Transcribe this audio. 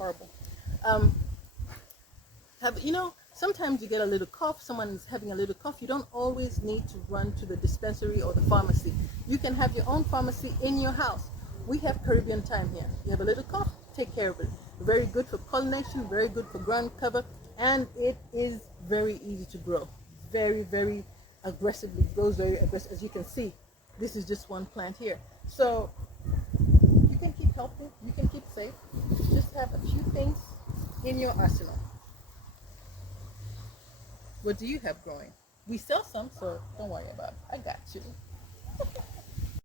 horrible. Have you know? Sometimes you get a little cough. Someone is having a little cough. You don't always need to run to the dispensary or the pharmacy. You can have your own pharmacy in your house. We have Caribbean thyme here. You have a little cough, take care of it. Very good for pollination, very good for ground cover, and it is very easy to grow. Very, very aggressively grows very aggressive. As you can see, this is just one plant here. So you can keep healthy, you can keep safe. Just have a few things in your arsenal. What do you have growing? We sell some, so don't worry about it. I got you.